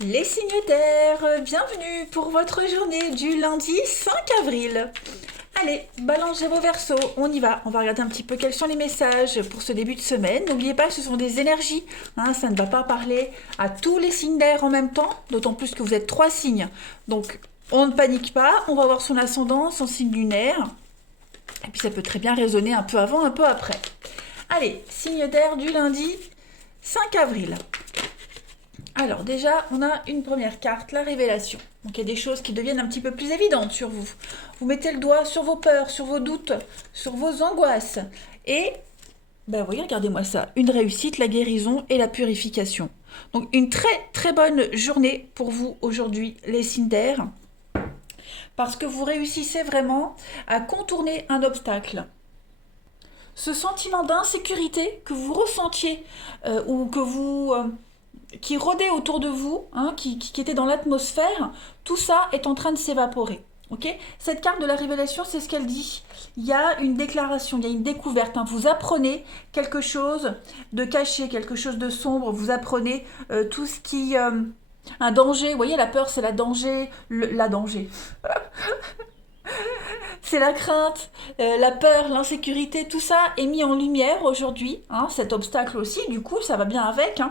Les signataires, bienvenue pour votre journée du lundi 5 avril. Allez, balancez vos versos, on y va. On va regarder un petit peu quels sont les messages pour ce début de semaine. N'oubliez pas, ce sont des énergies. Ça ne va pas parler à tous les signes d'air en même temps, d'autant plus que vous êtes 3 signes. Donc, on ne panique pas, on va voir son ascendant, son signe lunaire. Et puis ça peut très bien résonner un peu avant, un peu après. Allez, signe d'air du lundi 5 avril. Alors déjà, on a une première carte, la révélation. Donc il y a des choses qui deviennent un petit peu plus évidentes sur vous. Vous mettez le doigt sur vos peurs, sur vos doutes, sur vos angoisses. Et, ben voyez, regardez-moi ça, une réussite, la guérison et la purification. Donc une très très bonne journée pour vous aujourd'hui, les signes d'air, parce que vous réussissez vraiment à contourner un obstacle. Ce sentiment d'insécurité que vous ressentiez ou que vous qui rôdait autour de vous, qui était dans l'atmosphère, tout ça est en train de s'évaporer. Okay, cette carte de la révélation, c'est ce qu'elle dit. Il y a une déclaration, il y a une découverte. Vous apprenez quelque chose de caché, quelque chose de sombre. Vous apprenez tout ce qui... un danger, vous voyez, la peur, c'est la danger. La danger. C'est la crainte, la peur, l'insécurité, tout ça est mis en lumière aujourd'hui. Cet obstacle aussi, du coup, ça va bien avec.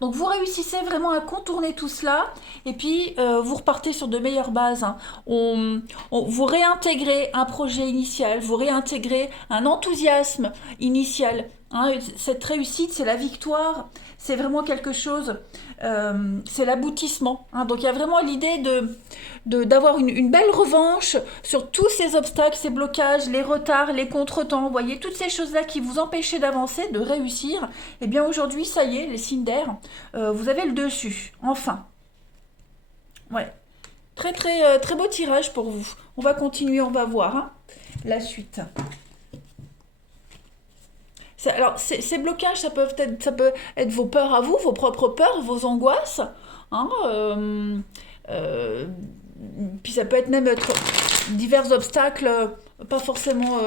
Donc vous réussissez vraiment à contourner tout cela et puis vous repartez sur de meilleures bases. Vous réintégrez un projet initial, vous réintégrez un enthousiasme initial. Cette réussite, c'est la victoire, c'est vraiment quelque chose, c'est l'aboutissement. Donc il y a vraiment l'idée d'avoir une belle revanche sur tous ces obstacles, ces blocages, les retards, les contretemps. Vous voyez, toutes ces choses-là qui vous empêchaient d'avancer, de réussir. Eh bien aujourd'hui, ça y est, les signes d'air, vous avez le dessus, enfin. Ouais, très très très beau tirage pour vous. On va continuer, on va voir la suite. Alors, ces blocages, ça peut être vos peurs à vous, vos propres peurs, vos angoisses. Hein, euh, euh, Puis ça peut être même être divers obstacles, pas forcément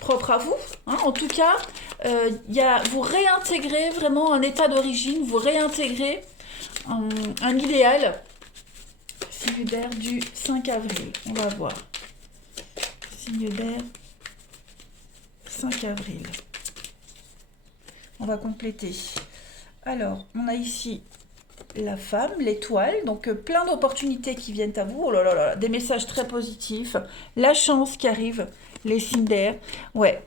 propres à vous. En tout cas, vous réintégrez vraiment un état d'origine, vous réintégrez un idéal. Signe d'air du 5 avril, on va voir. Signe d'air 5 avril. On va compléter. Alors, on a ici la femme, l'étoile, donc plein d'opportunités qui viennent à vous. Oh là là là, des messages très positifs. La chance qui arrive, les signes d'air. Ouais.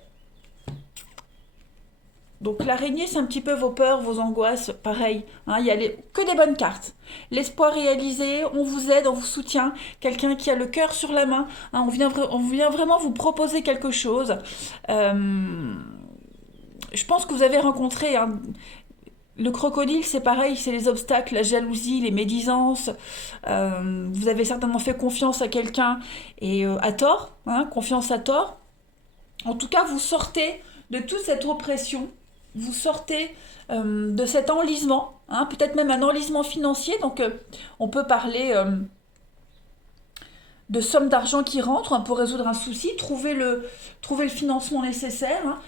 Donc l'araignée, c'est un petit peu vos peurs, vos angoisses, pareil. Il y a que des bonnes cartes. L'espoir réalisé, on vous aide, on vous soutient. Quelqu'un qui a le cœur sur la main. On vient vraiment vous proposer quelque chose. Je pense que vous avez rencontré le crocodile, c'est pareil, c'est les obstacles, la jalousie, les médisances. Vous avez certainement fait confiance à quelqu'un et à tort, confiance à tort. En tout cas, vous sortez de toute cette oppression, vous sortez de cet enlisement, peut-être même un enlisement financier. Donc, on peut parler de sommes d'argent qui rentrent pour résoudre un souci, trouver le financement nécessaire.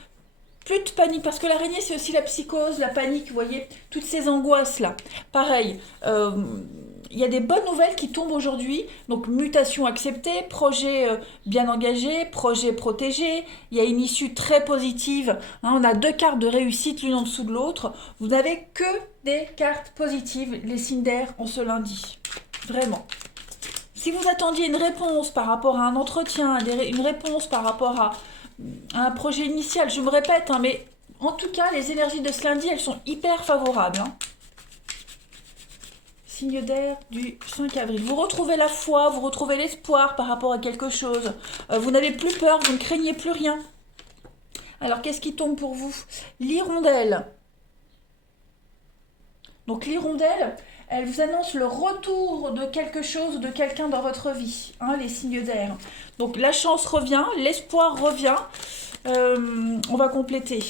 Plus de panique, parce que l'araignée, c'est aussi la psychose, la panique, vous voyez, toutes ces angoisses-là. Pareil, il y a des bonnes nouvelles qui tombent aujourd'hui, donc mutation acceptée, projet bien engagé, projet protégé, il y a une issue très positive, on a deux cartes de réussite l'une en dessous de l'autre, vous n'avez que des cartes positives, les signes d'air, en ce lundi, vraiment. Si vous attendiez une réponse par rapport à un entretien, une réponse par rapport à un projet initial, je me répète, mais en tout cas, les énergies de ce lundi, elles sont hyper favorables. Signe d'air du 5 avril. Vous retrouvez la foi, vous retrouvez l'espoir par rapport à quelque chose. Vous n'avez plus peur, vous ne craignez plus rien. Alors, qu'est-ce qui tombe pour vous? L'hirondelle. Donc, l'hirondelle, elle vous annonce le retour de quelque chose, de quelqu'un dans votre vie, les signes d'air. Donc la chance revient, l'espoir revient. On va compléter.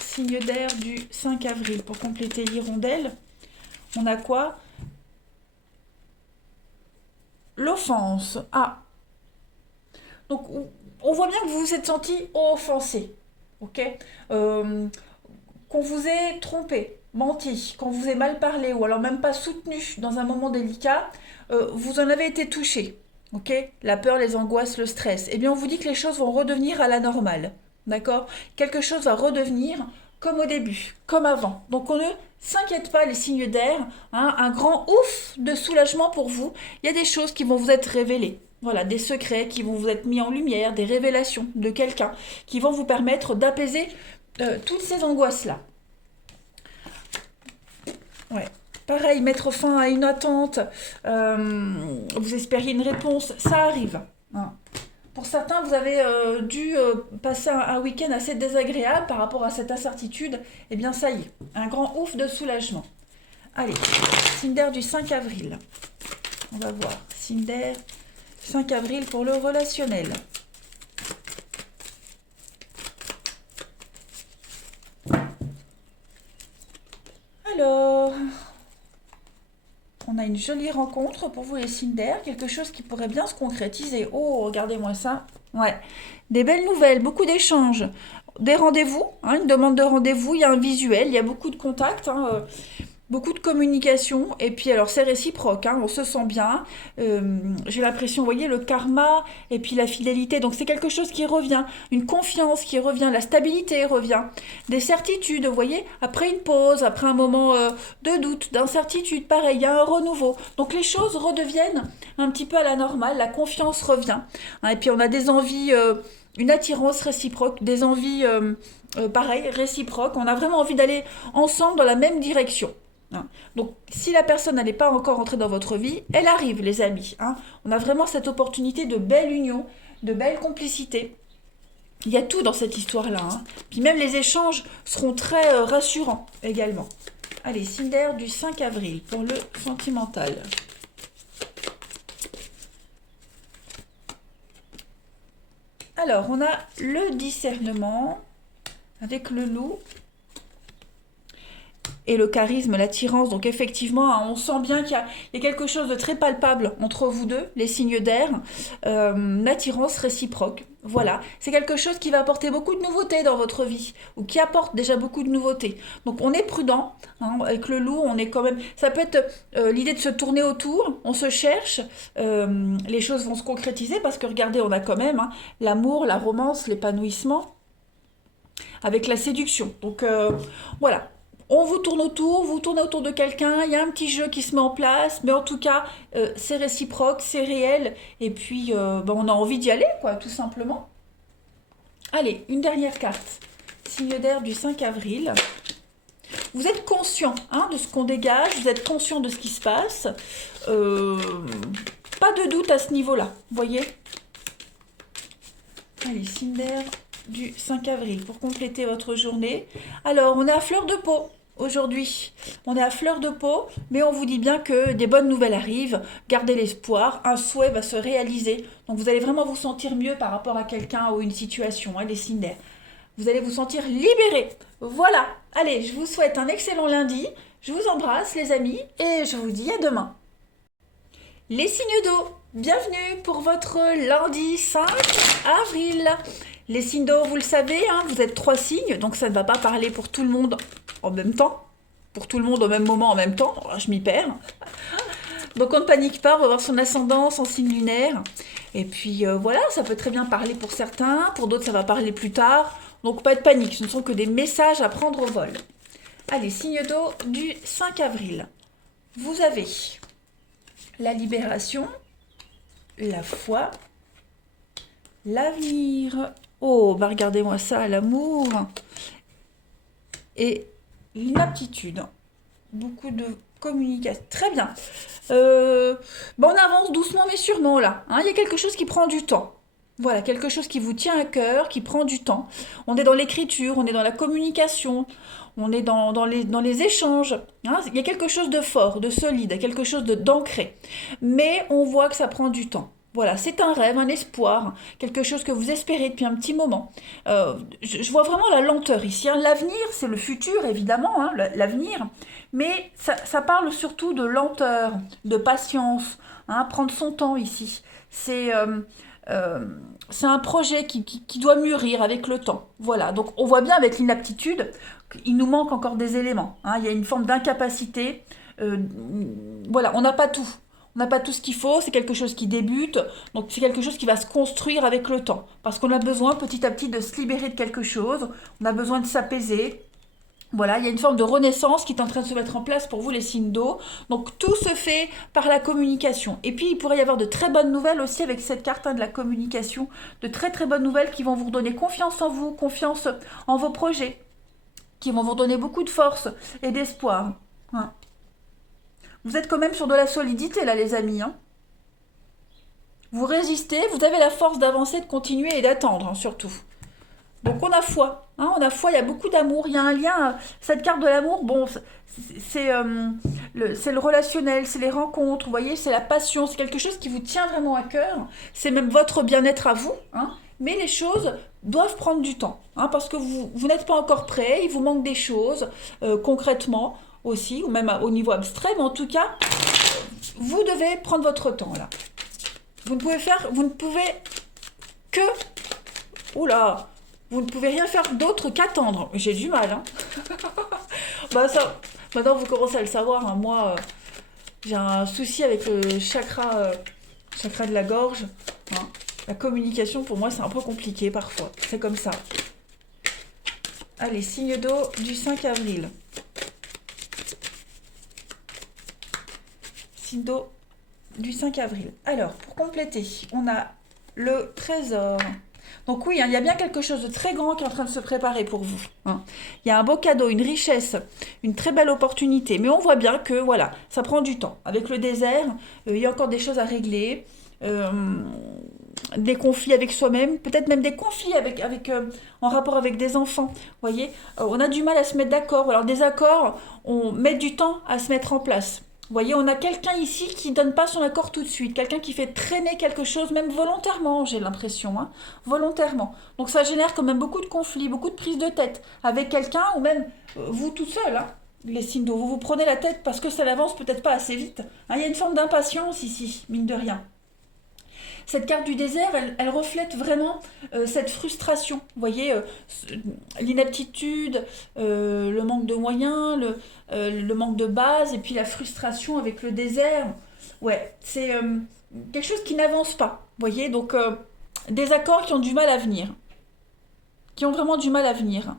Signe d'air du 5 avril. Pour compléter l'hirondelle, on a quoi? L'offense. Donc on voit bien que vous vous êtes senti offensé. Ok, qu'on vous ait trompé. menti, qu'on vous ait mal parlé ou alors même pas soutenu dans un moment délicat, vous en avez été touché. Ok? La peur, les angoisses, le stress. Eh bien, on vous dit que les choses vont redevenir à la normale. D'accord? Quelque chose va redevenir comme au début, comme avant. Donc, on ne s'inquiète pas, les signes d'air. Hein, un grand ouf de soulagement pour vous. Il y a des choses qui vont vous être révélées. Voilà, des secrets qui vont vous être mis en lumière, des révélations de quelqu'un qui vont vous permettre d'apaiser toutes ces angoisses-là. Ouais. Pareil, mettre fin à une attente, vous espériez une réponse, ça arrive. Hein. Pour certains, vous avez dû passer un week-end assez désagréable par rapport à cette incertitude. Eh bien, ça y est, un grand ouf de soulagement. Allez, Cinder du 5 avril. On va voir. Cinder, 5 avril pour le relationnel. Alors, on a une jolie rencontre pour vous les Cinder, quelque chose qui pourrait bien se concrétiser. Oh, regardez-moi ça. Ouais, des belles nouvelles, beaucoup d'échanges, des rendez-vous, hein, une demande de rendez-vous, il y a un visuel, il y a beaucoup de contacts, hein, beaucoup de communication, et puis alors c'est réciproque, hein, on se sent bien, j'ai l'impression, vous voyez, le karma, et puis la fidélité, donc c'est quelque chose qui revient, une confiance qui revient, la stabilité revient, des certitudes, vous voyez, après une pause, après un moment de doute, d'incertitude, pareil, il y a un renouveau, donc les choses redeviennent un petit peu à la normale, la confiance revient, hein, et puis on a des envies, une attirance réciproque, des envies, pareil, réciproques, on a vraiment envie d'aller ensemble dans la même direction. Hein. Donc, si la personne n'est pas encore entrée dans votre vie, elle arrive, les amis. Hein. On a vraiment cette opportunité de belle union, de belle complicité. Il y a tout dans cette histoire-là. Hein. Puis même les échanges seront très rassurants également. Allez, Cinder du 5 avril pour le sentimental. Alors, on a le discernement avec le loup et le charisme, l'attirance. Donc effectivement, hein, on sent bien qu'il y a quelque chose de très palpable entre vous deux, les signes d'air, l'attirance réciproque. Voilà, c'est quelque chose qui va apporter beaucoup de nouveautés dans votre vie, ou qui apporte déjà beaucoup de nouveautés. Donc on est prudent, hein, avec le loup, on est quand même... Ça peut être l'idée de se tourner autour, on se cherche, les choses vont se concrétiser, parce que regardez, on a quand même hein, l'amour, la romance, l'épanouissement, avec la séduction. Donc voilà, on vous tourne autour, vous tournez autour de quelqu'un, il y a un petit jeu qui se met en place, mais en tout cas, c'est réciproque, c'est réel, et puis on a envie d'y aller, quoi, tout simplement. Allez, une dernière carte. Signe d'air du 5 avril. Vous êtes conscient hein, de ce qu'on dégage, vous êtes conscient de ce qui se passe. Pas de doute à ce niveau-là, vous voyez. Allez, signe d'air du 5 avril pour compléter votre journée. Alors, on est à fleur de peau. Aujourd'hui, on est à fleur de peau, mais on vous dit bien que des bonnes nouvelles arrivent, gardez l'espoir, un souhait va se réaliser, donc vous allez vraiment vous sentir mieux par rapport à quelqu'un ou une situation, hein, les signes d'air. Vous allez vous sentir libéré. Voilà, allez, je vous souhaite un excellent lundi, je vous embrasse les amis, et je vous dis à demain. Les signes d'eau, bienvenue pour votre lundi 5 avril. Les signes d'eau, vous le savez, hein, vous êtes 3 signes, donc ça ne va pas parler pour tout le monde en même temps, pour tout le monde au même moment en même temps, je m'y perds. Donc on ne panique pas, on va voir son ascendant, son signe lunaire. Et puis voilà, ça peut très bien parler pour certains, pour d'autres ça va parler plus tard. Donc pas de panique, ce ne sont que des messages à prendre au vol. Allez, signe d'eau du 5 avril. Vous avez la libération, la foi, l'avenir. Oh, bah regardez-moi ça, l'amour. Et l'inaptitude. Beaucoup de communication. Très bien. On avance doucement mais sûrement là. Hein. Il y a quelque chose qui prend du temps. Voilà, quelque chose qui vous tient à cœur, qui prend du temps. On est dans l'écriture, on est dans la communication, on est dans les échanges. Hein. Il y a quelque chose de fort, de solide, quelque chose d'ancré. Mais on voit que ça prend du temps. Voilà, c'est un rêve, un espoir, quelque chose que vous espérez depuis un petit moment. Je vois vraiment la lenteur ici. Hein. L'avenir, c'est le futur, évidemment, hein, l'avenir. Mais ça parle surtout de lenteur, de patience, hein, prendre son temps ici. C'est c'est un projet qui doit mûrir avec le temps. Voilà, donc on voit bien avec l'inaptitude qu'il nous manque encore des éléments. Hein. Il y a une forme d'incapacité. Voilà, on n'a pas tout. On n'a pas tout ce qu'il faut, c'est quelque chose qui débute, donc c'est quelque chose qui va se construire avec le temps. Parce qu'on a besoin petit à petit de se libérer de quelque chose, on a besoin de s'apaiser. Voilà, il y a une forme de renaissance qui est en train de se mettre en place pour vous les signes d'eau. Donc tout se fait par la communication. Et puis il pourrait y avoir de très bonnes nouvelles aussi avec cette carte de la communication. De très très bonnes nouvelles qui vont vous redonner confiance en vous, confiance en vos projets. Qui vont vous redonner beaucoup de force et d'espoir. Hein. Vous êtes quand même sur de la solidité là les amis. Hein. Vous résistez, vous avez la force d'avancer, de continuer et d'attendre hein, surtout. Donc on a foi, hein, on a foi, il y a beaucoup d'amour, il y a un lien, cette carte de l'amour, bon, c'est le relationnel, c'est les rencontres, vous voyez, c'est la passion, c'est quelque chose qui vous tient vraiment à cœur, c'est même votre bien-être à vous, hein, mais les choses doivent prendre du temps, hein, parce que vous n'êtes pas encore prêt, il vous manque des choses, concrètement aussi, ou même au niveau abstrait, mais en tout cas, vous devez prendre votre temps là. Vous ne pouvez que... Oula, vous ne pouvez rien faire d'autre qu'attendre. J'ai du mal, hein. Bah ça, maintenant vous commencez à le savoir, hein. Moi, j'ai un souci avec le chakra de la gorge. Hein. La communication, pour moi, c'est un peu compliqué parfois. C'est comme ça. Allez, signe d'eau du 5 avril. Signe d'eau du 5 avril. Alors, pour compléter, on a le trésor. Donc oui, hein, il y a bien quelque chose de très grand qui est en train de se préparer pour vous. Hein. Il y a un beau cadeau, une richesse, une très belle opportunité. Mais on voit bien que voilà, ça prend du temps. Avec le désert, il y a encore des choses à régler, des conflits avec soi-même, peut-être même des conflits en rapport avec des enfants. Vous voyez, on a du mal à se mettre d'accord. Alors des accords, on met du temps à se mettre en place. Vous voyez, on a quelqu'un ici qui ne donne pas son accord tout de suite, quelqu'un qui fait traîner quelque chose, même volontairement, j'ai l'impression, hein, volontairement. Donc ça génère quand même beaucoup de conflits, beaucoup de prises de tête avec quelqu'un, ou même vous tout seul, hein, les signes d'eau. Vous vous prenez la tête parce que ça n'avance peut-être pas assez vite. Hein, il y a une forme d'impatience ici, mine de rien. Cette carte du désert, elle reflète vraiment cette frustration. Vous voyez, l'inaptitude, le manque de moyens, le manque de base, et puis la frustration avec le désert. Ouais, c'est quelque chose qui n'avance pas. Vous voyez, donc des accords qui ont du mal à venir. Qui ont vraiment du mal à venir.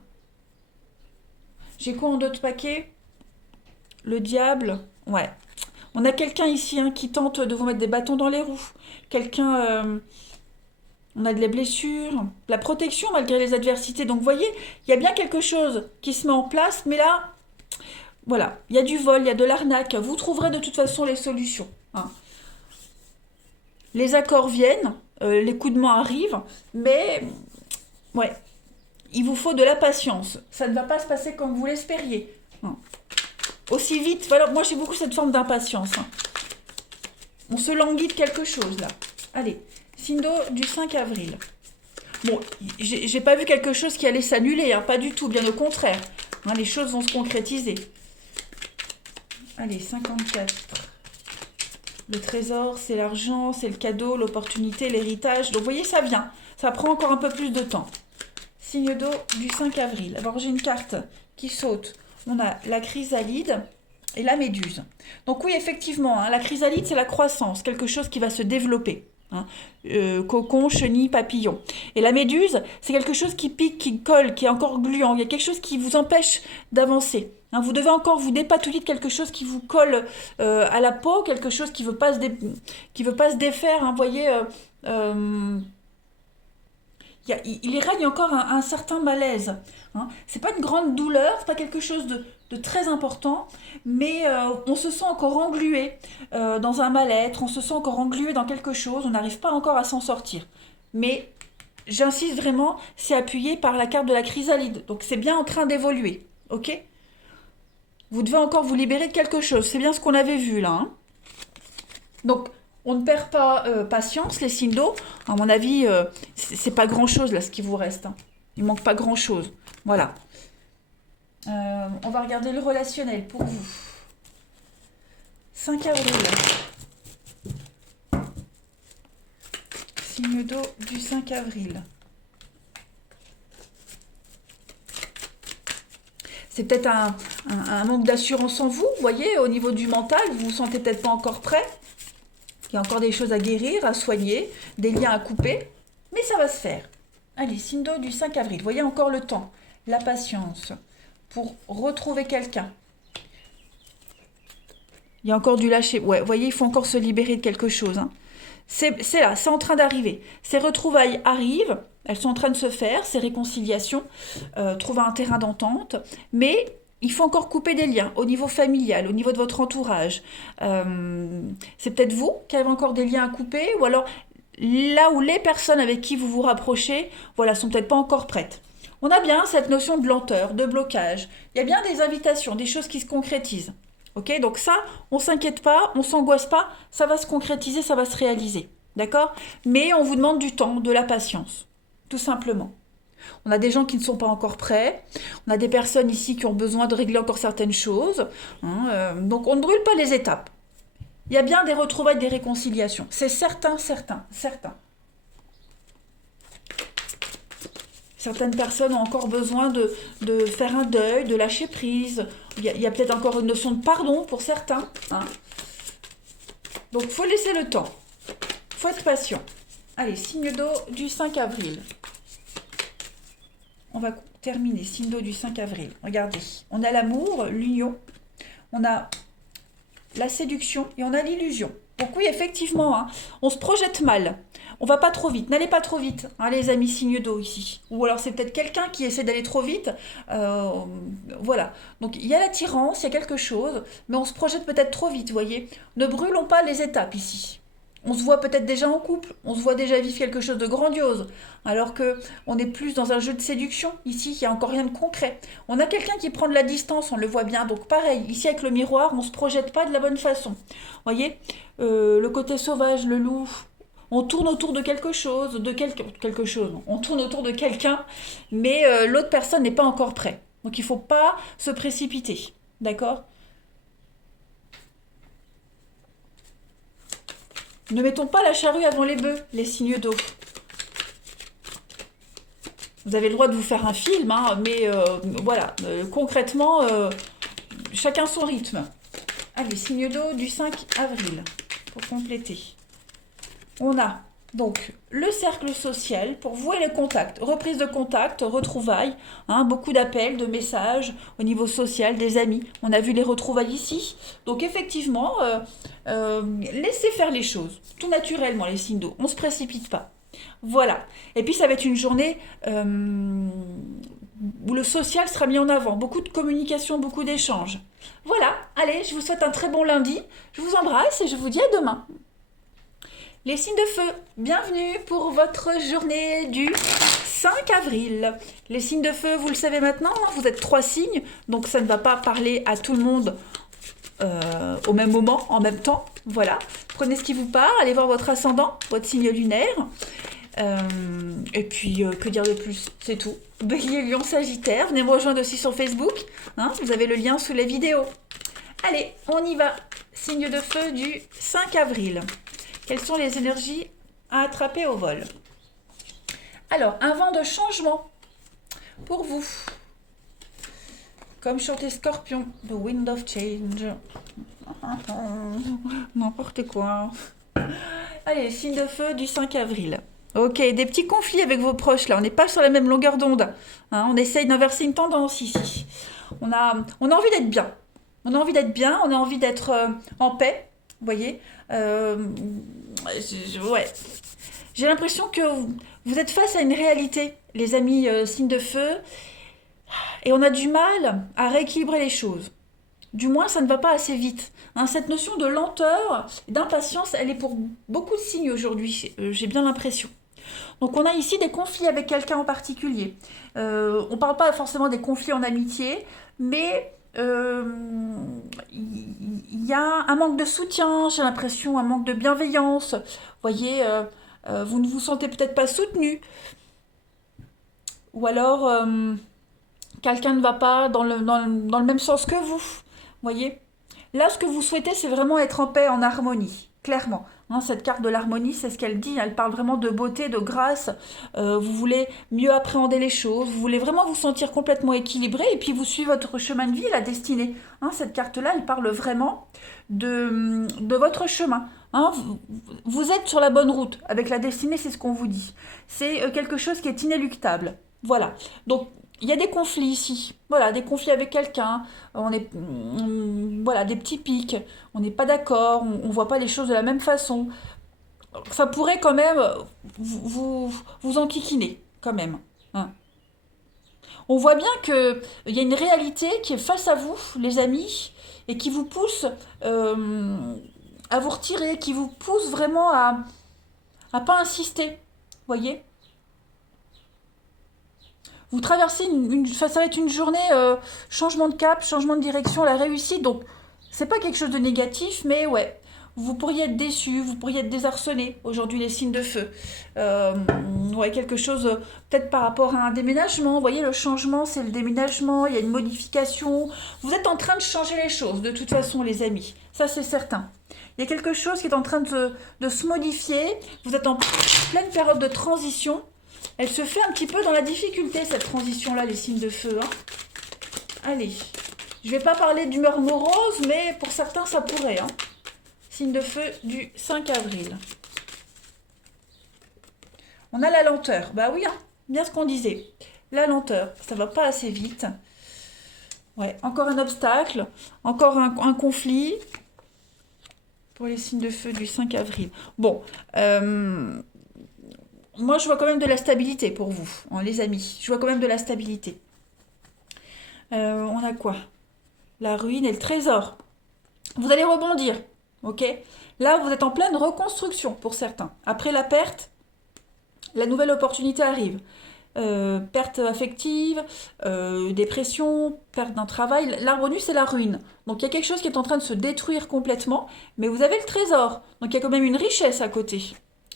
J'ai quoi en d'autres paquets? Le diable. Ouais. On a quelqu'un ici hein, qui tente de vous mettre des bâtons dans les roues. Quelqu'un... on a de la blessure, la protection malgré les adversités. Donc vous voyez, il y a bien quelque chose qui se met en place. Mais là, voilà, il y a du vol, il y a de l'arnaque. Vous trouverez de toute façon les solutions. Hein. Les accords viennent, les coups de main arrivent. Mais, ouais, il vous faut de la patience. Ça ne va pas se passer comme vous l'espériez. Hein. Aussi vite, voilà, moi j'ai beaucoup cette forme d'impatience. Hein. On se languit de quelque chose là. Allez, signe d'eau du 5 avril. Bon, j'ai pas vu quelque chose qui allait s'annuler, hein, pas du tout, bien au contraire. Hein, les choses vont se concrétiser. Allez, 54. Le trésor, c'est l'argent, c'est le cadeau, l'opportunité, l'héritage. Donc vous voyez, ça vient. Ça prend encore un peu plus de temps. Signe d'eau du 5 avril. Alors j'ai une carte qui saute. On a la chrysalide et la méduse. Donc oui, effectivement, hein, la chrysalide, c'est la croissance, quelque chose qui va se développer. Hein. Cocon, chenille, papillon. Et la méduse, c'est quelque chose qui pique, qui colle, qui est encore gluant. Il y a quelque chose qui vous empêche d'avancer. Hein, vous devez encore vous dépatouiller de quelque chose qui vous colle à la peau, quelque chose qui ne veut pas se défaire. Hein, vous voyez... il règne encore un certain malaise. Hein. C'est pas une grande douleur, c'est pas quelque chose de très important, mais on se sent encore englué dans un mal-être, on se sent encore englué dans quelque chose, on n'arrive pas encore à s'en sortir. Mais j'insiste vraiment, c'est appuyé par la carte de la chrysalide, donc c'est bien en train d'évoluer, ok? Vous devez encore vous libérer de quelque chose, c'est bien ce qu'on avait vu là. Hein. Donc, on ne perd pas patience, les signes d'eau. À mon avis, c'est pas grand-chose là ce qui vous reste. Hein. Il manque pas grand-chose. Voilà. On va regarder le relationnel pour vous. 5 avril. signe d'eau du 5 avril. C'est peut-être un manque d'assurance en vous, vous voyez, au niveau du mental, vous vous sentez peut-être pas encore prêt. Il y a encore des choses à guérir, à soigner, des liens à couper, mais ça va se faire. Allez, signe d'eau du 5 avril, vous voyez encore le temps, la patience pour retrouver quelqu'un. Il y a encore du lâcher, ouais, vous voyez, il faut encore se libérer de quelque chose. Hein. C'est là, c'est en train d'arriver. Ces retrouvailles arrivent, elles sont en train de se faire, ces réconciliations, trouver un terrain d'entente, mais il faut encore couper des liens au niveau familial, au niveau de votre entourage. C'est peut-être vous qui avez encore des liens à couper, ou alors là où les personnes avec qui vous vous rapprochez, voilà, sont peut-être pas encore prêtes. On a bien cette notion de lenteur, de blocage. Il y a bien des invitations, des choses qui se concrétisent. Ok, donc ça, on s'inquiète pas, on s'angoisse pas, ça va se concrétiser, ça va se réaliser. D'accord? Mais on vous demande du temps, de la patience, tout simplement. On a des gens qui ne sont pas encore prêts, on a des personnes ici qui ont besoin de régler encore certaines choses. Hein, donc on ne brûle pas les étapes. Il y a bien des retrouvailles, des réconciliations. C'est certain, certain, certain. Certaines personnes ont encore besoin de faire un deuil, de lâcher prise. Il y a peut-être encore une notion de pardon pour certains. Hein. Donc, il faut laisser le temps. Il faut être patient. Allez, signe d'eau du 5 avril. On va terminer. Signe d'eau du 5 avril. Regardez. On a l'amour, l'union. On a la séduction et on a l'illusion. Donc oui, effectivement, hein, on se projette mal. On va pas trop vite. N'allez pas trop vite, hein, les amis signe d'eau ici. Ou alors c'est peut-être quelqu'un qui essaie d'aller trop vite. Voilà. Donc il y a l'attirance, il y a quelque chose, mais on se projette peut-être trop vite, vous voyez. Ne brûlons pas les étapes ici. On se voit peut-être déjà en couple, on se voit déjà vivre quelque chose de grandiose, alors que on est plus dans un jeu de séduction. Ici, il n'y a encore rien de concret. On a quelqu'un qui prend de la distance, on le voit bien. Donc pareil, ici avec le miroir, on ne se projette pas de la bonne façon. Vous voyez, le côté sauvage, le loup, on tourne autour de quelque chose, on tourne autour de quelqu'un, mais l'autre personne n'est pas encore prête. Donc il ne faut pas se précipiter, d'accord ? Ne mettons pas la charrue avant les bœufs, les signes d'eau. Vous avez le droit de vous faire un film, hein, mais voilà, concrètement, chacun son rythme. Allez, signe d'eau du 5 avril, pour compléter. On a donc le cercle social pour vouer les contacts, reprise de contact, retrouvailles, hein, beaucoup d'appels, de messages au niveau social, des amis. On a vu les retrouvailles ici. Donc effectivement, laissez faire les choses, tout naturellement les signes d'eau. On ne se précipite pas. Voilà. Et puis ça va être une journée où le social sera mis en avant. Beaucoup de communication, beaucoup d'échanges. Voilà. Allez, je vous souhaite un très bon lundi. Je vous embrasse et je vous dis à demain. Les signes de feu, bienvenue pour votre journée du 5 avril. Les signes de feu, vous le savez maintenant, hein, vous êtes 3 signes, donc ça ne va pas parler à tout le monde au même moment, en même temps. Voilà, prenez ce qui vous parle, allez voir votre ascendant, votre signe lunaire. Et puis, que dire de plus? C'est tout. Bélier, Lion, Sagittaire, venez me rejoindre aussi sur Facebook, hein, vous avez le lien sous la vidéo. Allez, on y va. Signe de feu du 5 avril. Quelles sont les énergies à attraper au vol? Alors, un vent de changement pour vous. Comme chantait Scorpion, The Wind of Change. N'importe quoi. Allez, signe de feu du 5 avril. Ok, des petits conflits avec vos proches là, on n'est pas sur la même longueur d'onde. Hein, on essaye d'inverser une tendance ici. On a envie d'être bien. On a envie d'être bien, on a envie d'être en paix, vous voyez. Ouais. J'ai l'impression que vous êtes face à une réalité, les amis signes de feu, et on a du mal à rééquilibrer les choses. Du moins, ça ne va pas assez vite. Hein, cette notion de lenteur, d'impatience, elle est pour beaucoup de signes aujourd'hui, j'ai bien l'impression. Donc on a ici des conflits avec quelqu'un en particulier. On ne parle pas forcément des conflits en amitié, mais il y a un manque de soutien, j'ai l'impression, un manque de bienveillance. Vous voyez, vous ne vous sentez peut-être pas soutenu. Ou alors, quelqu'un ne va pas dans le même sens que vous. Vous voyez, là, ce que vous souhaitez, c'est vraiment être en paix, en harmonie. clairement. Hein, cette carte de l'harmonie, c'est ce qu'elle dit. Elle parle vraiment de beauté, de grâce. Vous voulez mieux appréhender les choses. Vous voulez vraiment vous sentir complètement équilibré. Et puis vous suivez votre chemin de vie, la destinée. Hein, cette carte-là, elle parle vraiment de votre chemin. Hein, vous êtes sur la bonne route. Avec la destinée, c'est ce qu'on vous dit. C'est quelque chose qui est inéluctable. Voilà. Donc, il y a des conflits ici. Voilà, des conflits avec quelqu'un. Voilà, des petits pics. On n'est pas d'accord. On ne voit pas les choses de la même façon. Ça pourrait quand même vous enquiquiner, quand même. Hein. On voit bien qu'il y a une réalité qui est face à vous, les amis, et qui vous pousse à vous retirer, qui vous pousse vraiment à pas insister. Voyez? Vous traversez ça va être une journée changement de cap, changement de direction, la réussite. Donc, c'est pas quelque chose de négatif, mais ouais, vous pourriez être déçu, vous pourriez être désarçonné aujourd'hui, les signes de feu. Ouais, quelque chose peut-être par rapport à un déménagement. Vous voyez, le changement, c'est le déménagement, il y a une modification. Vous êtes en train de changer les choses, de toute façon, les amis. Ça, c'est certain. Il y a quelque chose qui est en train de se modifier. Vous êtes en pleine période de transition. Elle se fait un petit peu dans la difficulté, cette transition-là, les signes de feu. Hein. Allez, je ne vais pas parler d'humeur morose, mais pour certains, ça pourrait. Hein. Signe de feu du 5 avril. On a la lenteur. Bah oui, hein, bien ce qu'on disait. La lenteur, ça va pas assez vite. Ouais, encore un obstacle, encore un conflit pour les signes de feu du 5 avril. Bon, moi, je vois quand même de la stabilité pour vous, hein, les amis. Je vois quand même de la stabilité. On a quoi? La ruine et le trésor. Vous allez rebondir, ok? Là, vous êtes en pleine reconstruction pour certains. Après la perte, la nouvelle opportunité arrive. Perte affective, dépression, perte d'un travail. L'arbre nu, c'est la ruine. Donc, il y a quelque chose qui est en train de se détruire complètement, mais vous avez le trésor. Donc, il y a quand même une richesse à côté.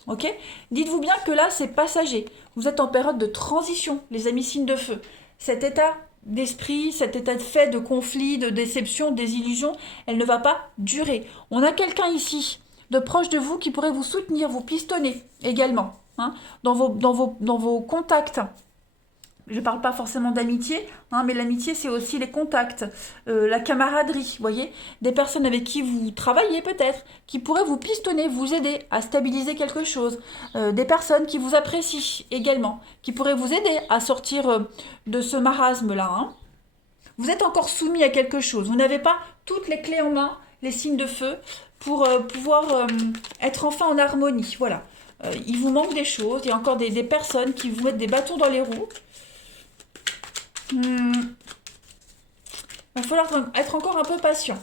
Ok? Dites-vous bien que là, c'est passager. Vous êtes en période de transition, les amis signes de feu. Cet état d'esprit, cet état de fait, de conflit, de déception, de désillusion, elle ne va pas durer. On a quelqu'un ici, de proche de vous, qui pourrait vous soutenir, vous pistonner également, hein, dans vos contacts. Je ne parle pas forcément d'amitié, hein, mais l'amitié, c'est aussi les contacts, la camaraderie, vous voyez, des personnes avec qui vous travaillez peut-être, qui pourraient vous pistonner, vous aider à stabiliser quelque chose, des personnes qui vous apprécient également, qui pourraient vous aider à sortir de ce marasme-là. Hein. Vous êtes encore soumis à quelque chose, vous n'avez pas toutes les clés en main, les signes de feu, pour pouvoir être enfin en harmonie. Voilà. Il vous manque des choses, il y a encore des personnes qui vous mettent des bâtons dans les roues. Il va falloir être encore un peu patient.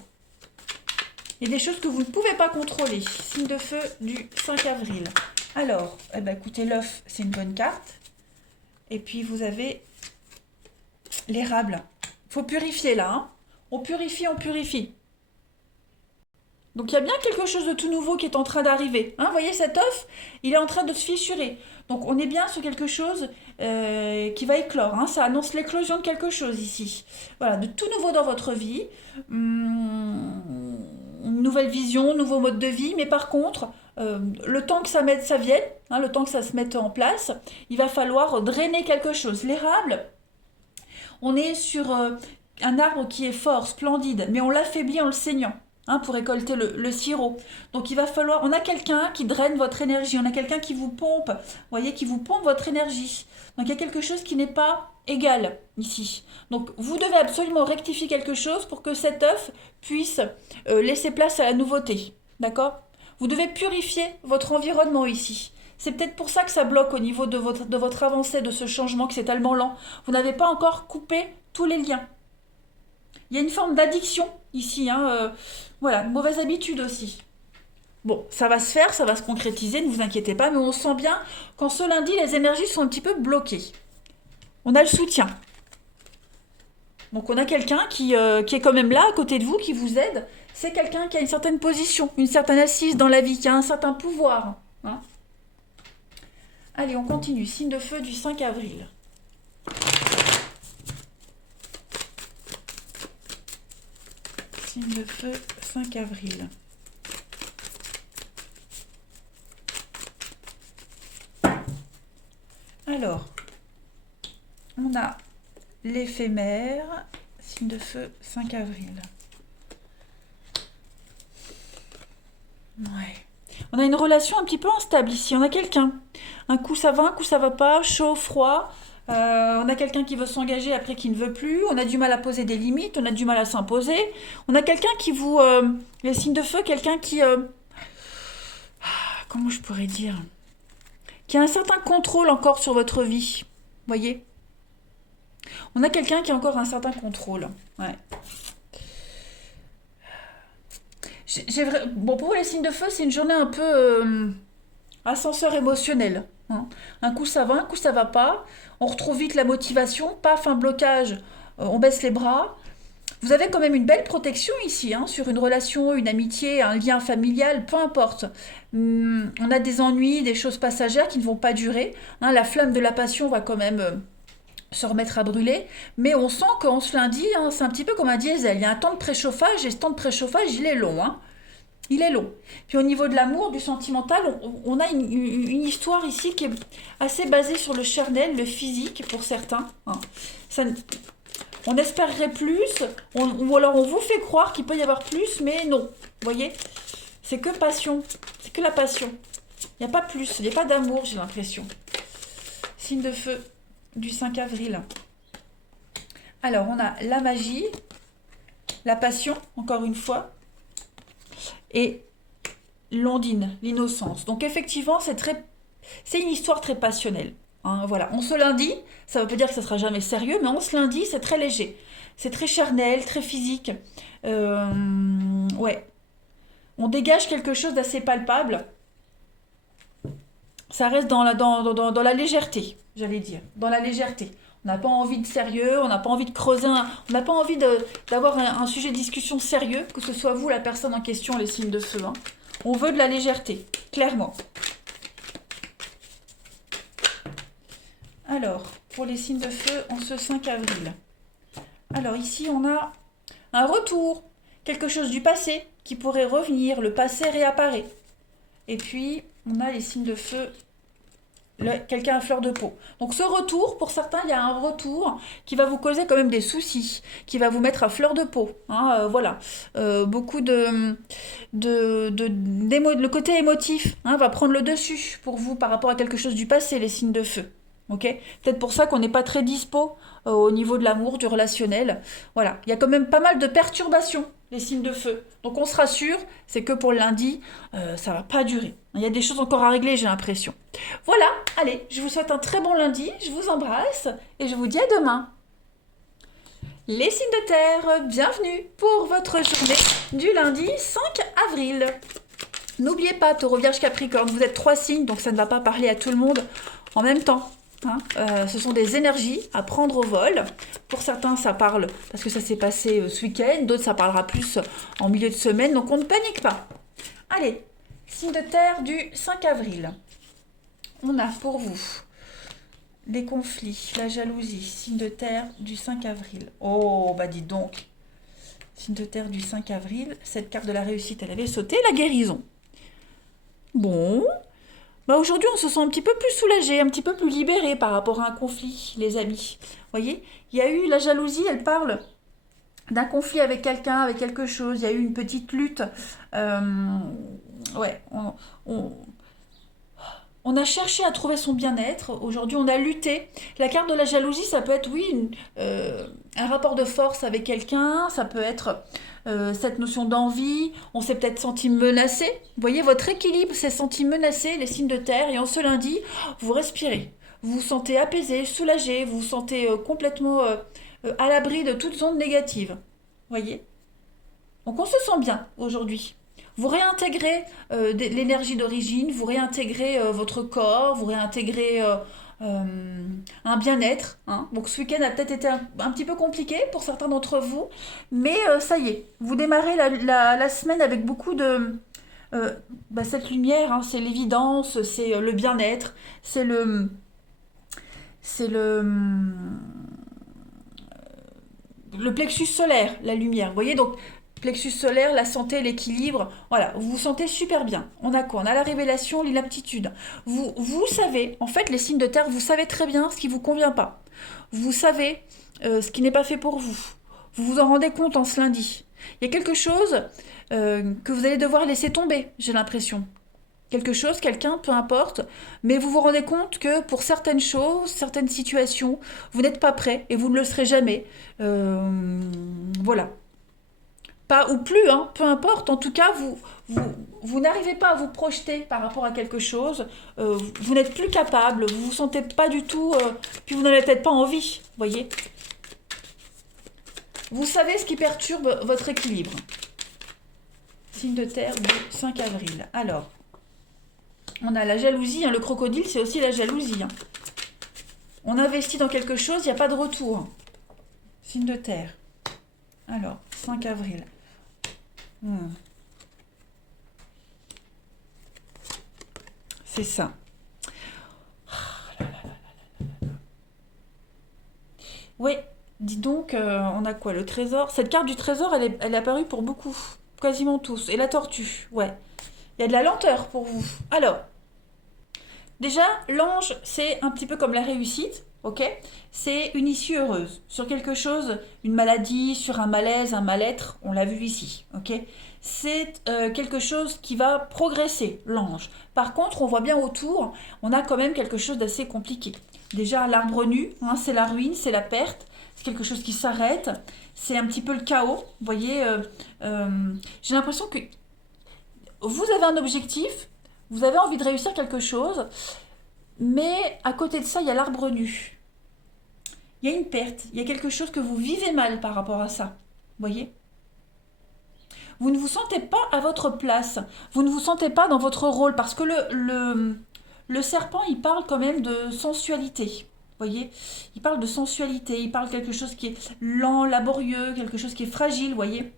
Il y a des choses que vous ne pouvez pas contrôler. Signe de feu du 5 avril. Alors, eh ben, écoutez, l'œuf, c'est une bonne carte. Et puis, vous avez l'érable. Il faut purifier là. Hein. On purifie, on purifie. Donc, il y a bien quelque chose de tout nouveau qui est en train d'arriver. Hein, vous voyez, cet œuf, il est en train de se fissurer. Donc, on est bien sur quelque chose qui va éclore. Hein. Ça annonce l'éclosion de quelque chose ici. Voilà, de tout nouveau dans votre vie. Une nouvelle vision, nouveau mode de vie. Mais par contre, le temps que ça vienne, hein, le temps que ça se mette en place, il va falloir drainer quelque chose. L'érable, on est sur un arbre qui est fort, splendide, mais on l'affaiblit en le saignant. Hein, pour récolter le sirop. Donc il va falloir, on a quelqu'un qui draine votre énergie, on a quelqu'un qui vous pompe, vous voyez, qui vous pompe votre énergie. Donc il y a quelque chose qui n'est pas égal ici. Donc vous devez absolument rectifier quelque chose pour que cet œuf puisse laisser place à la nouveauté. D'accord? Vous devez purifier votre environnement ici. C'est peut-être pour ça que ça bloque au niveau de votre avancée, de ce changement, que c'est tellement lent. Vous n'avez pas encore coupé tous les liens. Il y a une forme d'addiction ici, hein, voilà, une mauvaise habitude aussi. Bon, ça va se faire, ça va se concrétiser, ne vous inquiétez pas, mais on sent bien qu'en ce lundi, les énergies sont un petit peu bloquées. On a le soutien. Donc on a quelqu'un qui est quand même là, à côté de vous, qui vous aide. C'est quelqu'un qui a une certaine position, une certaine assise dans la vie, qui a un certain pouvoir. Hein. Allez, on continue. Signe de feu du 5 avril. Signe de feu, 5 avril. Alors, on a l'éphémère, signe de feu, 5 avril. Ouais. On a une relation un petit peu instable ici. On a quelqu'un. Un coup ça va, un coup ça va pas, chaud, froid. On a quelqu'un qui veut s'engager après qui ne veut plus. On a du mal à poser des limites. On a du mal à s'imposer. On a quelqu'un qui vous. Les signes de feu, quelqu'un qui. Comment je pourrais dire? Qui a un certain contrôle encore sur votre vie. Voyez? On a quelqu'un qui a encore un certain contrôle. Ouais. Bon, pour vous, les signes de feu, c'est une journée un peu ascenseur émotionnel. Hein. Un coup ça va, un coup ça va pas. On retrouve vite la motivation, paf, un blocage, on baisse les bras. Vous avez quand même une belle protection ici, hein, sur une relation, une amitié, un lien familial, peu importe. On a des ennuis, des choses passagères qui ne vont pas durer. Hein, la flamme de la passion va quand même se remettre à brûler. Mais on sent qu'en ce lundi, hein, c'est un petit peu comme un diesel. Il y a un temps de préchauffage et ce temps de préchauffage, il est long. Hein. Il est long. Puis au niveau de l'amour, du sentimental, on a une histoire ici qui est assez basée sur le charnel, le physique pour certains. Hein. Ça, on espérerait plus, ou alors on vous fait croire qu'il peut y avoir plus, mais non. Vous voyez? C'est que passion. C'est que la passion. Il n'y a pas plus, il n'y a pas d'amour, j'ai l'impression. Signe de feu du 5 avril. Alors, on a la magie, la passion, encore une fois, et l'ondine, l'innocence. Donc effectivement, c'est une histoire très passionnelle. Hein, voilà, on se lundi, ça ne veut pas dire que ça sera jamais sérieux, mais on se lundi, c'est très léger. C'est très charnel, très physique. Ouais, on dégage quelque chose d'assez palpable. Ça reste dans la légèreté, j'allais dire. Dans la légèreté. On n'a pas envie de sérieux, on n'a pas envie de creuser, on n'a pas envie d'avoir un sujet de discussion sérieux, que ce soit vous, la personne en question, les signes de feu. Hein. On veut de la légèreté, clairement. Alors, pour les signes de feu, en ce 5 avril. Alors ici, on a un retour, quelque chose du passé qui pourrait revenir, le passé réapparaît. Et puis, on a les signes de feu, quelqu'un à fleur de peau. Donc ce retour, pour certains, il y a un retour qui va vous causer quand même des soucis, qui va vous mettre à fleur de peau. Hein, voilà. Beaucoup le côté émotif hein, va prendre le dessus pour vous par rapport à quelque chose du passé, les signes de feu. Ok, peut-être pour ça qu'on n'est pas très dispo au niveau de l'amour, du relationnel. Voilà, il y a quand même pas mal de perturbations, les signes de feu. Donc on se rassure, c'est que pour lundi, ça va pas durer. Il y a des choses encore à régler, j'ai l'impression. Voilà, allez, je vous souhaite un très bon lundi, je vous embrasse et je vous dis à demain. Les signes de terre, bienvenue pour votre journée du lundi 5 avril. N'oubliez pas, Taureau, Vierge, Capricorne, vous êtes 3 signes, donc ça ne va pas parler à tout le monde en même temps. Hein, ce sont des énergies à prendre au vol. Pour certains, ça parle parce que ça s'est passé ce week-end. D'autres, ça parlera plus en milieu de semaine. Donc, on ne panique pas. Allez, signe de terre du 5 avril. On a pour vous les conflits, la jalousie. Signe de terre du 5 avril. Oh, bah dis donc. Signe de terre du 5 avril. Cette carte de la réussite, elle avait sauté. La guérison. Bon... Bah aujourd'hui, on se sent un petit peu plus soulagé, un petit peu plus libéré par rapport à un conflit, les amis. Vous voyez, il y a eu la jalousie, elle parle d'un conflit avec quelqu'un, avec quelque chose. Il y a eu une petite lutte. Ouais, on- on a cherché à trouver son bien-être. Aujourd'hui, on a lutté. La carte de la jalousie, ça peut être, oui, un rapport de force avec quelqu'un. Ça peut être cette notion d'envie. On s'est peut-être senti menacé. Vous voyez, votre équilibre s'est senti menacé, les signes de terre. Et en ce lundi, vous respirez. Vous vous sentez apaisé, soulagé. Vous vous sentez complètement à l'abri de toute onde négative. Vous voyez? Donc on se sent bien aujourd'hui. Vous réintégrez l'énergie d'origine, vous réintégrez votre corps, vous réintégrez un bien-être. Hein. Donc ce week-end a peut-être été un petit peu compliqué pour certains d'entre vous, mais ça y est, vous démarrez la semaine avec beaucoup de... cette lumière, hein, c'est l'évidence, c'est le bien-être, c'est le... C'est le plexus solaire, la lumière. Vous voyez, donc Plexus solaire, la santé, l'équilibre. Voilà, vous vous sentez super bien. On a quoi? On a la révélation, l'inaptitude. Vous savez, en fait, les signes de terre, vous savez très bien ce qui ne vous convient pas. Vous savez ce qui n'est pas fait pour vous. Vous vous en rendez compte en ce lundi. Il y a quelque chose que vous allez devoir laisser tomber, j'ai l'impression. Quelque chose, quelqu'un, peu importe, mais vous vous rendez compte que pour certaines choses, certaines situations, vous n'êtes pas prêt et vous ne le serez jamais. Voilà. Pas ou plus, hein, peu importe. En tout cas, vous n'arrivez pas à vous projeter par rapport à quelque chose. Vous n'êtes plus capable, vous vous sentez pas du tout, puis vous n'en avez peut-être pas envie, voyez. Vous savez ce qui perturbe votre équilibre. Signe de terre du 5 avril. Alors, on a la jalousie, hein, le crocodile, c'est aussi la jalousie. Hein. On investit dans quelque chose, il n'y a pas de retour. Signe de terre. Alors, 5 avril. C'est ça. Oui, dis donc, on a quoi? Le trésor. Cette carte du trésor, elle est apparue pour beaucoup. Quasiment tous. Et la tortue, ouais. Il y a de la lenteur pour vous. Alors, déjà, l'ange, c'est un petit peu comme la réussite, ok? C'est une issue heureuse. Sur quelque chose, une maladie, sur un malaise, un mal-être, on l'a vu ici, ok? C'est quelque chose qui va progresser, l'ange. Par contre, on voit bien autour, on a quand même quelque chose d'assez compliqué. Déjà, l'arbre nu, hein, c'est la ruine, c'est la perte, c'est quelque chose qui s'arrête, c'est un petit peu le chaos. Vous voyez, j'ai l'impression que vous avez un objectif, vous avez envie de réussir quelque chose, mais à côté de ça, il y a l'arbre nu. Il y a une perte, il y a quelque chose que vous vivez mal par rapport à ça. Vous voyez? Vous ne vous sentez pas à votre place, vous ne vous sentez pas dans votre rôle, parce que le serpent, il parle quand même de sensualité. Vous voyez? Il parle de sensualité, il parle de quelque chose qui est lent, laborieux, quelque chose qui est fragile, vous voyez?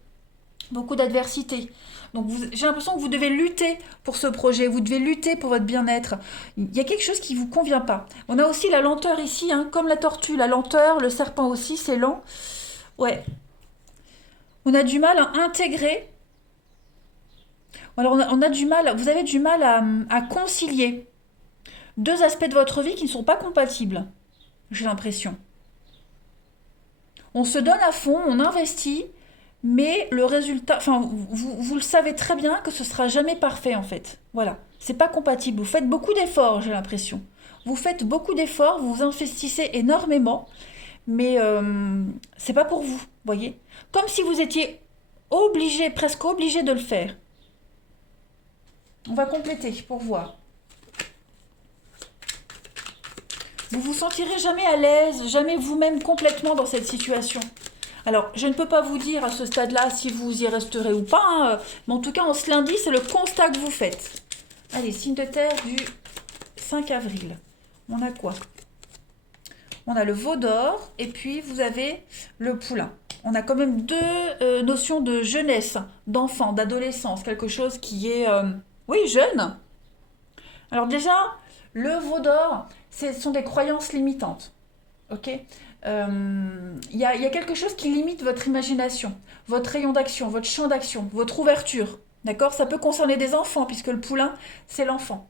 Beaucoup d'adversité. Donc j'ai l'impression que vous devez lutter pour ce projet, vous devez lutter pour votre bien-être. Il y a quelque chose qui ne vous convient pas. On a aussi la lenteur ici, hein, comme la tortue, la lenteur, le serpent aussi, c'est lent. Ouais. On a du mal à intégrer. Alors on a du mal, vous avez du mal à concilier deux aspects de votre vie qui ne sont pas compatibles, j'ai l'impression. On se donne à fond, on investit, mais le résultat, enfin, vous le savez très bien que ce sera jamais parfait en fait. Voilà, c'est pas compatible. Vous faites beaucoup d'efforts, j'ai l'impression. Vous faites beaucoup d'efforts, vous vous investissez énormément, mais c'est pas pour vous, voyez. Comme si vous étiez obligé, presque obligé de le faire. On va compléter pour voir. Vous vous sentirez jamais à l'aise, jamais vous-même complètement dans cette situation. Alors, je ne peux pas vous dire à ce stade-là si vous y resterez ou pas, hein, mais en tout cas, en ce lundi, c'est le constat que vous faites. Allez, signe de terre du 5 avril. On a quoi? On a le veau d'or et puis vous avez le poulain. On a quand même deux notions de jeunesse, d'enfant, d'adolescence, quelque chose qui est, oui, jeune. Alors déjà, le veau d'or, ce sont des croyances limitantes. Ok? Y a quelque chose qui limite votre imagination, votre rayon d'action, votre champ d'action, votre ouverture. D'accord? Ça peut concerner des enfants, puisque le poulain, c'est l'enfant.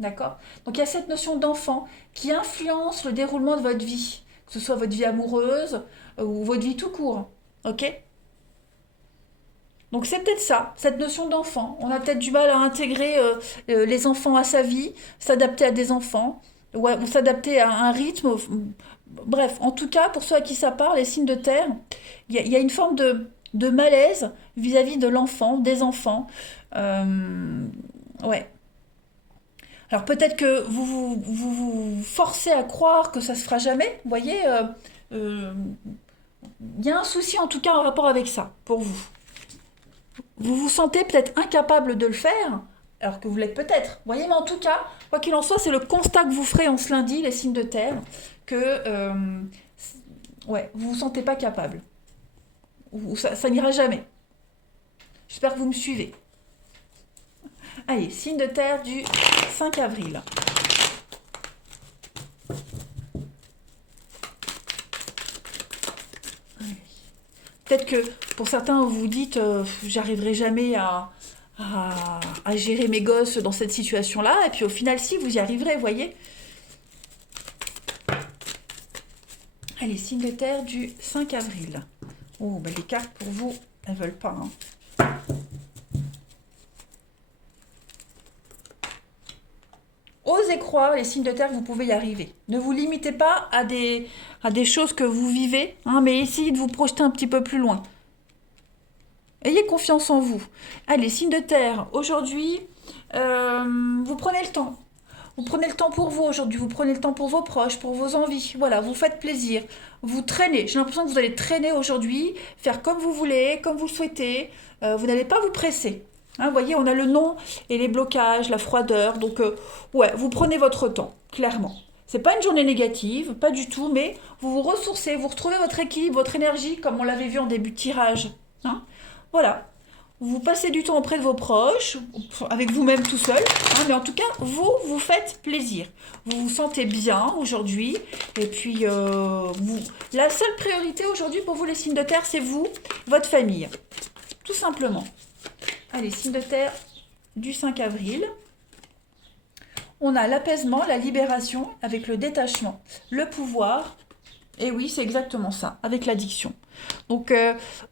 D'accord? Donc il y a cette notion d'enfant qui influence le déroulement de votre vie, que ce soit votre vie amoureuse ou votre vie tout court. Ok? Donc c'est peut-être ça, cette notion d'enfant. On a peut-être du mal à intégrer les enfants à sa vie, s'adapter à des enfants, ou s'adapter à un rythme. Bref, en tout cas, pour ceux à qui ça parle, les signes de terre, il y a une forme de malaise vis-à-vis de l'enfant, des enfants. Ouais. Alors peut-être que vous forcez à croire que ça se fera jamais, vous voyez, il y a un souci en tout cas en rapport avec ça, pour vous. Vous vous sentez peut-être incapable de le faire, alors que vous l'êtes peut-être. Vous voyez, mais en tout cas, quoi qu'il en soit, c'est le constat que vous ferez en ce lundi, les signes de terre, que ouais, vous vous sentez pas capable. Ou ça n'ira jamais. J'espère que vous me suivez. Allez, signe de terre du 5 avril. Peut-être que Pour certains, vous vous dites, j'arriverai jamais à gérer mes gosses dans cette situation-là. Et puis au final, si, vous y arriverez, vous voyez. Allez, signe de terre du 5 avril. Oh, bah les cartes pour vous, elles veulent pas. Hein. Osez croire, les signes de terre, que vous pouvez y arriver. Ne vous limitez pas à des choses que vous vivez, hein, mais essayez de vous projeter un petit peu plus loin. Ayez confiance en vous. Allez, signe de terre, aujourd'hui, vous prenez le temps. Vous prenez le temps pour vous aujourd'hui, vous prenez le temps pour vos proches, pour vos envies. Voilà, vous faites plaisir. Vous traînez. J'ai l'impression que vous allez traîner aujourd'hui, faire comme vous voulez, comme vous le souhaitez. Vous n'allez pas vous presser. Hein, vous voyez, on a le non et les blocages, la froideur. Donc, ouais, vous prenez votre temps, clairement. C'est pas une journée négative, pas du tout, mais vous vous ressourcez, vous retrouvez votre équilibre, votre énergie, comme on l'avait vu en début de tirage. Hein. Voilà. Vous passez du temps auprès de vos proches, avec vous-même tout seul, hein, mais en tout cas, vous faites plaisir. Vous vous sentez bien aujourd'hui, et puis la seule priorité aujourd'hui pour vous les signes de terre, c'est vous, votre famille, tout simplement. Allez, signe de terre du 5 avril. On a l'apaisement, la libération avec le détachement, le pouvoir. Et oui, c'est exactement ça, avec l'addiction. Donc,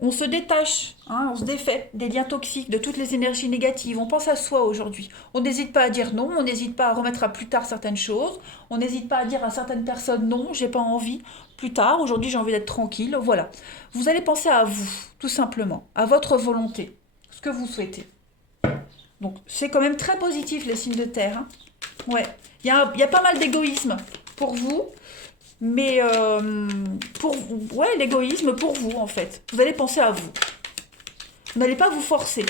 on se détache, hein, on se défait des liens toxiques, de toutes les énergies négatives. On pense à soi aujourd'hui. On n'hésite pas à dire non, on n'hésite pas à remettre à plus tard certaines choses. On n'hésite pas à dire à certaines personnes non, j'ai pas envie. Plus tard, aujourd'hui, j'ai envie d'être tranquille. Voilà. Vous allez penser à vous, tout simplement, à votre volonté, ce que vous souhaitez. Donc, c'est quand même très positif, les signes de terre. Hein. Ouais. Il y a pas mal d'égoïsme pour vous. Mais l'égoïsme pour vous, en fait. Vous allez penser à vous. Vous n'allez pas vous forcer.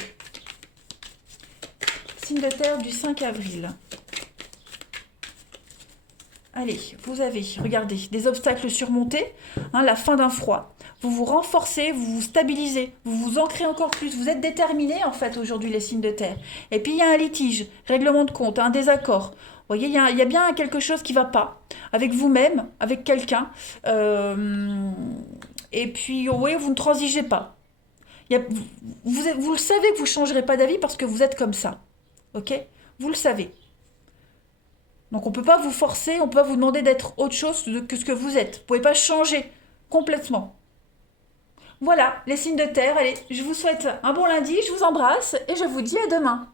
Signe de terre du 5 avril. Allez, vous avez, regardez, des obstacles surmontés, hein, la fin d'un froid. Vous vous renforcez, vous vous stabilisez, vous vous ancrez encore plus. Vous êtes déterminés, en fait, aujourd'hui, les signes de terre. Et puis, il y a un litige, règlement de compte, un désaccord. Vous voyez, il y a bien quelque chose qui ne va pas, avec vous-même, avec quelqu'un. Et puis, oui, vous ne transigez pas. Vous le savez que vous ne changerez pas d'avis parce que vous êtes comme ça. Ok? Vous le savez. Donc, on ne peut pas vous forcer, on ne peut pas vous demander d'être autre chose que ce que vous êtes. Vous ne pouvez pas changer complètement. Voilà, les signes de terre. Allez, je vous souhaite un bon lundi, je vous embrasse et je vous dis à demain.